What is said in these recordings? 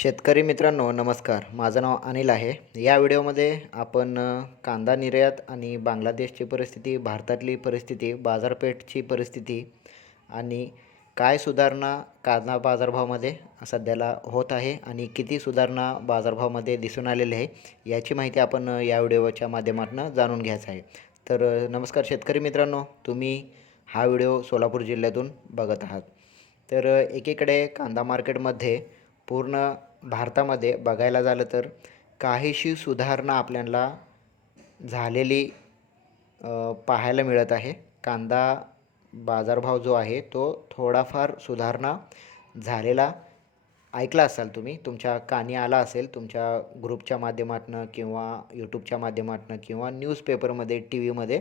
शेतकरी मित्रांनो नमस्कार. माझं नाव अनिल आहे. या व्हिडिओमध्ये आपण कांदा निर्यात आणि बांगलादेशची परिस्थिती भारतातली परिस्थिती बाजारपेठची परिस्थिती आणि काय सुधारणा कांदा बाजारभावामध्ये सध्याला होत आहे आणि किती सुधारणा बाजारभावामध्ये दिसून आलेली आहे याची माहिती आपण या व्हिडिओच्या माध्यमातून जाणून घ्यायचं आहे. तर नमस्कार शेतकरी मित्रांनो तुम्ही हा व्हिडिओ सोलापूर जिल्ह्यातून बघत आहात. तर एकीकडे कांदा मार्केटमध्ये पूर्ण भारतामध्ये बघायला झालं तर काहीशी सुधारणा आपल्याला झालेली पाहायला मिळत आहे. कांदा बाजारभाव जो आहे तो थोडाफार सुधारणा झालेला ऐकला असाल तुम्ही. तुमच्या कानी आला असेल तुमच्या ग्रुपच्या माध्यमातून किंवा यूट्यूबच्या माध्यमातून किंवा न्यूजपेपरमध्ये टी व्हीमध्ये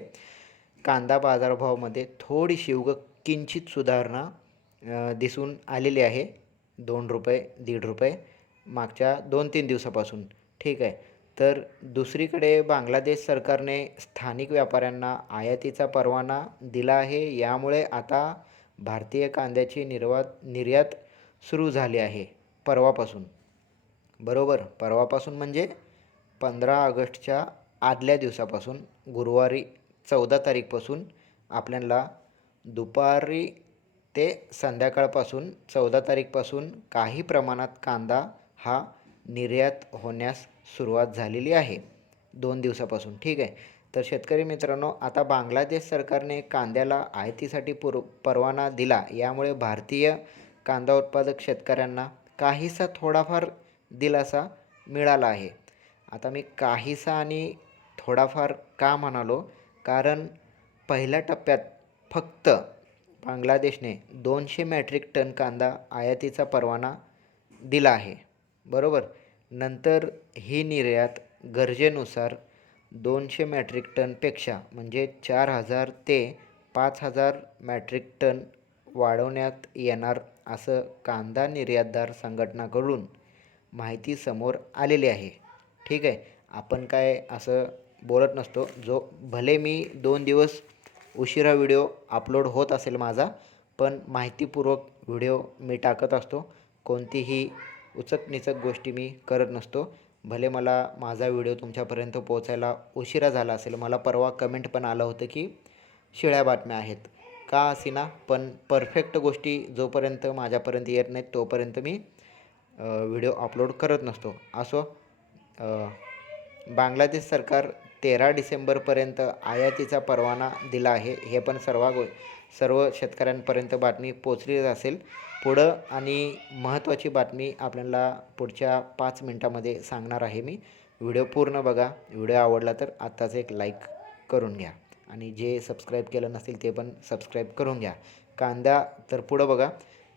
कांदा बाजारभावामध्ये थोडीशी उग किंचित सुधारणा दिसून आलेली आहे. दोन रुपये दीड रुपये. मागच्या दोन तीन दिवसापासून. ठीक आहे. तर दुसरीकडे बांगलादेश सरकारने स्थानिक व्यापाऱ्यांना आयातीचा परवाना दिला आहे. यामुळे आता भारतीय कांद्याची निर्वात निर्यात सुरू झाली आहे. परवापासून. बरोबर. परवापासून म्हणजे पंधरा ऑगस्टच्या आदल्या दिवसापासून गुरुवारी चौदा तारीखपासून आपल्याला दुपारी ते संध्याकाळपासून चौदा तारीखपासून काही प्रमाणात कांदा हा निर्यात होण्यास सुरुवात झालेली आहे. दोन दिवसापासून. ठीक आहे. तर शेतकरी मित्रांनो आता बांगलादेश सरकारने कांद्याला आयातीसाठी पुर परवाना दिला. यामुळे भारतीय कांदा उत्पादक शेतकऱ्यांना काहीसा थोडाफार दिलासा मिळाला आहे. आता मी काहीसा आणि थोडाफार का म्हणालो? कारण पहिल्या टप्प्यात फक्त बांगलादेशने दोनशे मॅट्रिक टन कांदा आयातीचा परवाना दिला आहे. बरोबर. नंतर ही निर्यात गरजेनुसार दोनशे मॅट्रिक टनपेक्षा म्हणजे चार हजार ते पाच हजार मॅट्रिक टन वाढवण्यात येणार असं कांदा निर्यातदार संघटनाकडून माहिती समोर आलेली आहे. ठीक आहे. आपण काय असं बोलत नसतो. जो भले मी दोन दिवस उशिरा व्हिडिओ अपलोड होत असेल माझा पण माहितीपूर्वक व्हिडिओ मी टाकत असतो. कोणतीही उचक निचक गोष्टी मी करत नसतो. भले मला माझा व्हिडिओ तुमच्यापर्यंत पोहोचायला उशिरा झाला असेल मला परवा कमेंट पण आलं होतं की शिळ्या बातम्या आहेत. का असिना? पण परफेक्ट गोष्टी जोपर्यंत माझ्यापर्यंत येत नाहीत तोपर्यंत मी व्हिडिओ अपलोड करत नसतो. असो बांगलादेश सरकार तेरा डिसेंबरपर्यंत आयातीचा परवाना दिला आहे हे पण सर्व गो सर्व शेतकऱ्यांपर्यंत बातमी पोचलीच असेल. पुढं आणि महत्त्वाची बातमी आपल्याला पुढच्या पाच मिनटामध्ये सांगणार आहे मी. व्हिडिओ पूर्ण बघा. व्हिडिओ आवडला तर आत्ताच एक लाईक करून घ्या आणि जे सबस्क्राईब केलं नसेल ते पण सबस्क्राईब करून घ्या. कांदा तर पुढं बघा.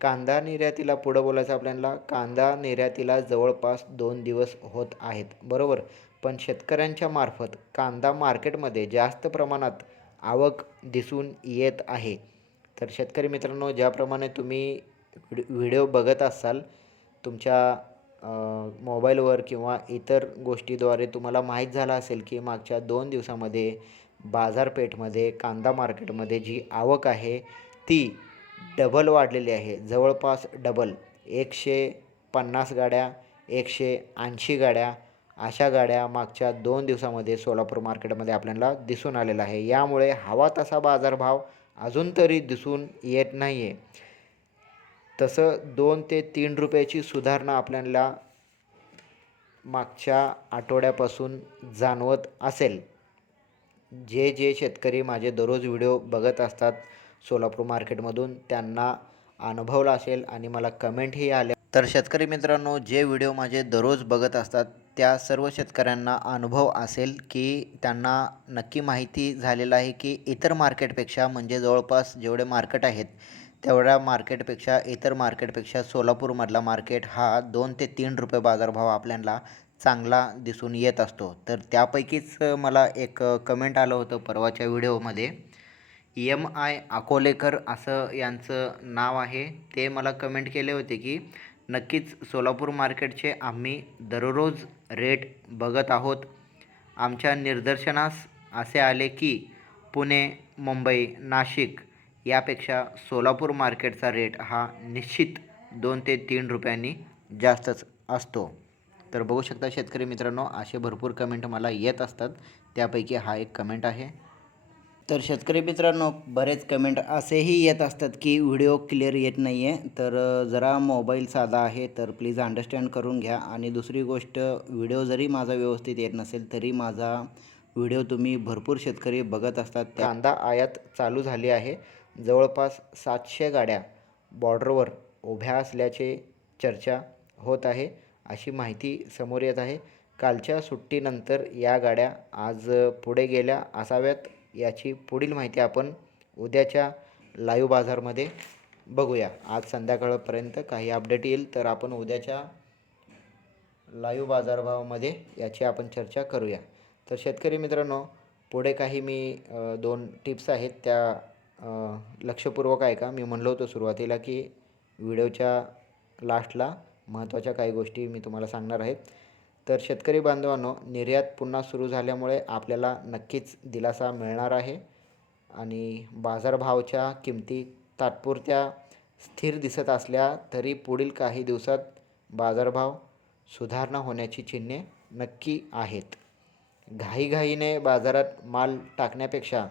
कांदा निर्यातीला पुढं बोलायचं आपल्याला कांदा निर्यातीला जवळपास दोन दिवस होत आहेत बरोबर? पण शेतकऱ्यांच्या मार्फत कांदा मार्केटमध्ये जास्त प्रमाणात आवक दिसून येत आहे. तर शेतकरी मित्रांनो ज्याप्रमाणे तुम्ही व्हिडि व्हिडिओ बघत असाल तुमच्या मोबाईलवर किंवा इतर गोष्टीद्वारे तुम्हाला माहीत झालं असेल की मागच्या दोन दिवसामध्ये बाजारपेठमध्ये कांदा मार्केटमध्ये जी आवक आहे ती डबल वाढलेली आहे. जवळपास डबल. एकशे पन्नास गाड्या एकशे ऐंशी गाड्या अशा गाड्या मागच्या दोन दिवसामध्ये सोलापूर मार्केटमध्ये आपल्याला दिसून आलेला आहे. यामुळे हवा तसा बाजारभाव अजून तरी दिसून येत नाही आहे तसं दोन ते तीन रुपयाची सुधारणा आपल्याला मागच्या आठवड्यापासून जाणवत असेल. जे जे शेतकरी माझे दररोज व्हिडिओ बघत असतात सोलापूर मार्केटमधून त्यांना अनुभवला असेल आणि मला कमेंटही आल्या तर शेतकरी मित्रांनो जे व्हिडिओ माझे दररोज बघत असतात त्या सर्व शेतकऱ्यांना अनुभव असेल की त्यांना नक्की माहिती झालेलं आहे की इतर मार्केटपेक्षा म्हणजे जवळपास जेवढे मार्केट आहेत तेवढ्या मार्केटपेक्षा इतर मार्केटपेक्षा सोलापूरमधला मार्केट हा दोन ते तीन रुपये बाजारभाव आपल्याला चांगला दिसून येत असतो. तर त्यापैकीच मला एक कमेंट आलं होतं परवाच्या व्हिडिओमध्ये. यम आय अकोलेकर असं यांचं नाव आहे. ते मला कमेंट केले होते की नक्कीच सोलापूर मार्केटचे आम्ही दररोज रेट बघत आहोत. आमच्या निदर्शनास असे आले की पुणे मुंबई नाशिक यापेक्षा सोलापूर मार्केटचा रेट हा निश्चित दोन ते तीन रुपयांनी जास्तच असतो. तर बघू शकता शेतकरी मित्रांनो असे भरपूर कमेंट मला येत असतात. त्यापैकी हा एक कमेंट आहे. तर शेतकरी मित्रांनो बरेच कमेंट असेही येत असतात की व्हिडिओ क्लिअर येत नाही आहे तर जरा मोबाईल साधा आहे तर प्लीज अंडरस्टँड करून घ्या. आणि दुसरी गोष्ट व्हिडिओ जरी माझा व्यवस्थित येत नसेल तरी माझा व्हिडिओ तुम्ही भरपूर शेतकरी बघत असतात. कांदा आयात चालू झाली आहे. जवळपास सातशे गाड्या बॉर्डरवर उभ्या असल्याचे चर्चा होत आहे अशी माहिती समोर येत आहे. कालच्या सुट्टीनंतर या गाड्या आज पुढे गेल्या असाव्यात. याची पुढील माहिती आपण उद्याच्या लाईव्ह बाजारमध्ये बघूया. आज संध्याकाळपर्यंत काही अपडेट येईल तर आपण उद्याच्या लाईव्ह बाजारभावामध्ये याची आपण चर्चा करूया. तर शेतकरी मित्रांनो पुढे काही मी दोन टिप्स आहेत. त्या लक्षपूर्वक लक्षपूर्वक ऐका. मी म्हणलो होतो सुरुवातीला की व्हिडिओच्या लास्टला महत्त्वाच्या काही गोष्टी मी तुम्हाला सांगणार आहेत तर शेतकरी बांधवांनो निर्यात पुन्हा सुरू झाल्यामुळे आपल्याला नक्कीच दिलासा मिळणार आहे. आणि बाजारभावच्या किमती तात्पुरत्या स्थिर दिसत असल्या तरी पुढील काही दिवसात बाजारभाव सुधारणा होण्याची चिन्हे नक्की आहेत. घाईघाईने बाजारात माल टाकण्यापेक्षा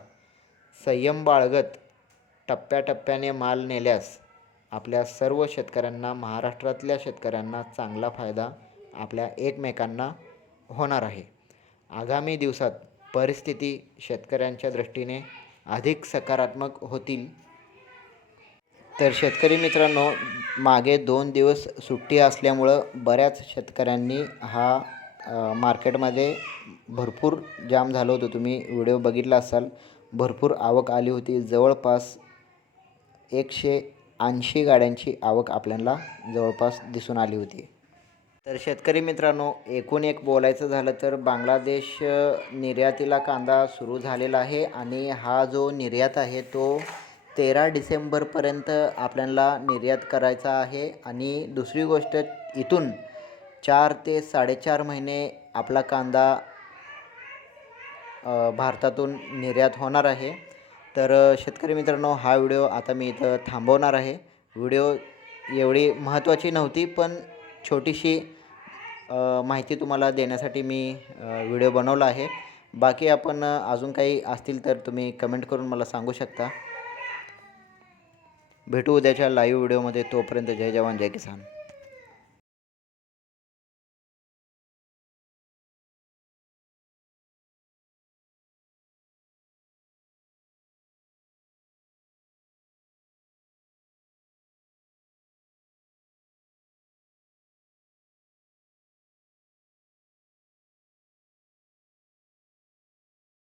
संयम बाळगत टप्प्याटप्प्याने माल नेल्यास आपल्या सर्व शेतकऱ्यांना महाराष्ट्रातल्या शेतकऱ्यांना चांगला फायदा आपल्या एकमेकांना होणार आहे. आगामी दिवसात परिस्थिती शेतकऱ्यांच्या दृष्टीने अधिक सकारात्मक होतील. तर शेतकरी मित्रांनो मागे दोन दिवस सुट्टी असल्यामुळं बऱ्याच शेतकऱ्यांनी हा मार्केटमध्ये भरपूर जाम झालं होतं. तुम्ही व्हिडिओ बघितला असाल भरपूर आवक आली होती. जवळपास एकशे ऐंशी गाड्यांची आवक आपल्याला जवळपास दिसून आली होती. तर शेतकरी मित्रांनो एकूण एक बोलायचं झालं तर बांगलादेश निर्यातीला कांदा सुरू झालेला आहे आणि हा जो निर्यात आहे तो तेरा डिसेंबरपर्यंत आपल्याला निर्यात करायचा आहे. आणि दुसरी गोष्ट इथून चार ते साडेचार महिने आपला कांदा भारतातून निर्यात होणार आहे. तर शेतकरी मित्रांनो हा व्हिडिओ आता मी इथं थांबवणार आहे. व्हिडिओ एवढी महत्त्वाची नव्हती पण छोटीशी माहिती तुम्हाला देण्यासाठी मी व्हिडिओ बनवला आहे. बाकी आपण अजून काही असतील तर तुम्ही कमेंट करून मला सांगू शकता. भेटू उद्याच्या लाईव्ह व्हिडिओमध्ये तोपर्यंत जय जवान जय किसान.